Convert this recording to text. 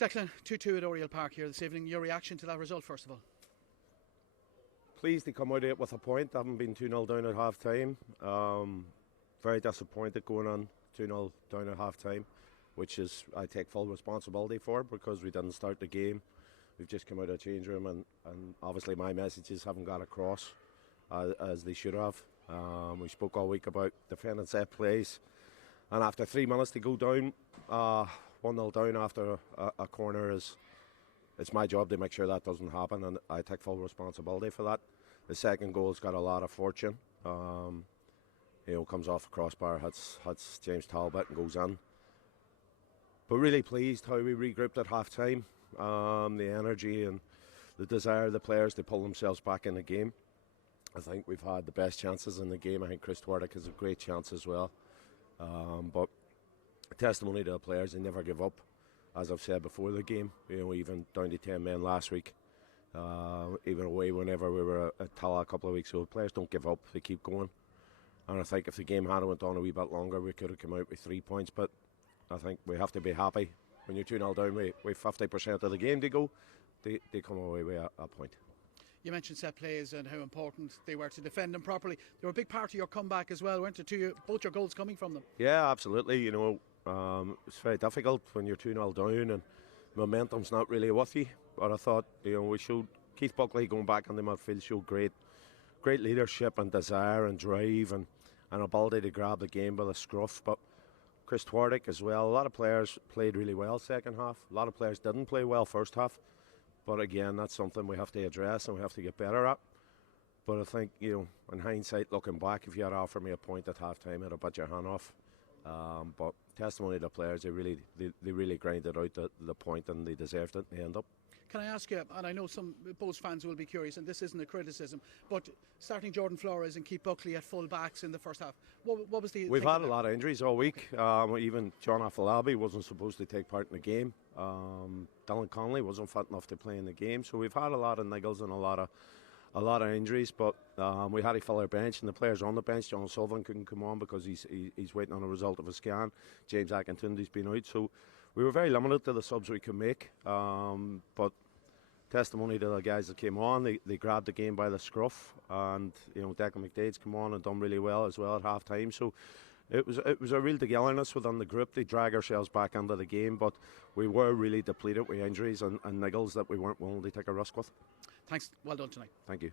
Declan, 2-2 at Oriel Park here this evening. Your reaction to that result, first of all? Pleased to come out of it with a point. Haven't been 2-0 down at half time. Very disappointed going on 2-0 down at half time, which is I take full responsibility for because we didn't start the game. We've just come out of the change room and obviously my messages haven't got across as they should have. We spoke all week about defending set plays, and after 3 minutes to go down 1-0 down after a corner it's my job to make sure that doesn't happen, and I take full responsibility for that. The second goal's got a lot of fortune. Comes off the crossbar, hits James Talbot and goes in. But really pleased how we regrouped at half time. The energy and the desire of the players to pull themselves back in the game. I think we've had the best chances in the game. I think Chris Twardick has a great chance as well. But testimony to the players, they never give up. As I've said before the game, even down to 10 men last week, even away whenever we were at Tala a couple of weeks ago, players don't give up, they keep going. And I think if the game had went on a wee bit longer, we could have come out with 3 points, but I think we have to be happy. When you're 2-0 down, we've 50% of the game to go, they come away with a point. You mentioned set plays and how important they were to defend them properly. They were a big part of your comeback as well, weren't they? Both your goals coming from them. Yeah, absolutely. It's very difficult when you're 2-0 down and momentum's not really with you. But I thought, we showed Keith Buckley going back on the midfield showed great leadership and desire and drive and ability to grab the game by the scruff. But Chris Twardick as well. A lot of players played really well second half. A lot of players didn't play well first half. But again, that's something we have to address and we have to get better at. But I think, in hindsight, looking back, if you had offered me a point at half time, I'd have bit your hand off. But testimony to the players, they really grinded out the point and they deserved it in the end up. Can I ask you, and I know some Bulls fans will be curious, and this isn't a criticism, but starting Jordan Flores and Keith Buckley at full backs in the first half, what was the... We've had a lot of injuries all week. Even John Afolabi wasn't supposed to take part in the game. Dylan Connolly wasn't fit enough to play in the game. So we've had a lot of niggles and a lot of injuries, but we had to fill our bench, and the players on the bench. John Sullivan couldn't come on because he's waiting on a result of a scan. James Akintunde's been out, so we were very limited to the subs we could make. But testimony to the guys that came on, they grabbed the game by the scruff, and Declan McDade's come on and done really well as well at half time. So it was a real togetherness within the group. They drag ourselves back into the game, but we were really depleted with injuries and niggles that we weren't willing to take a risk with. Thanks. Well done tonight. Thank you.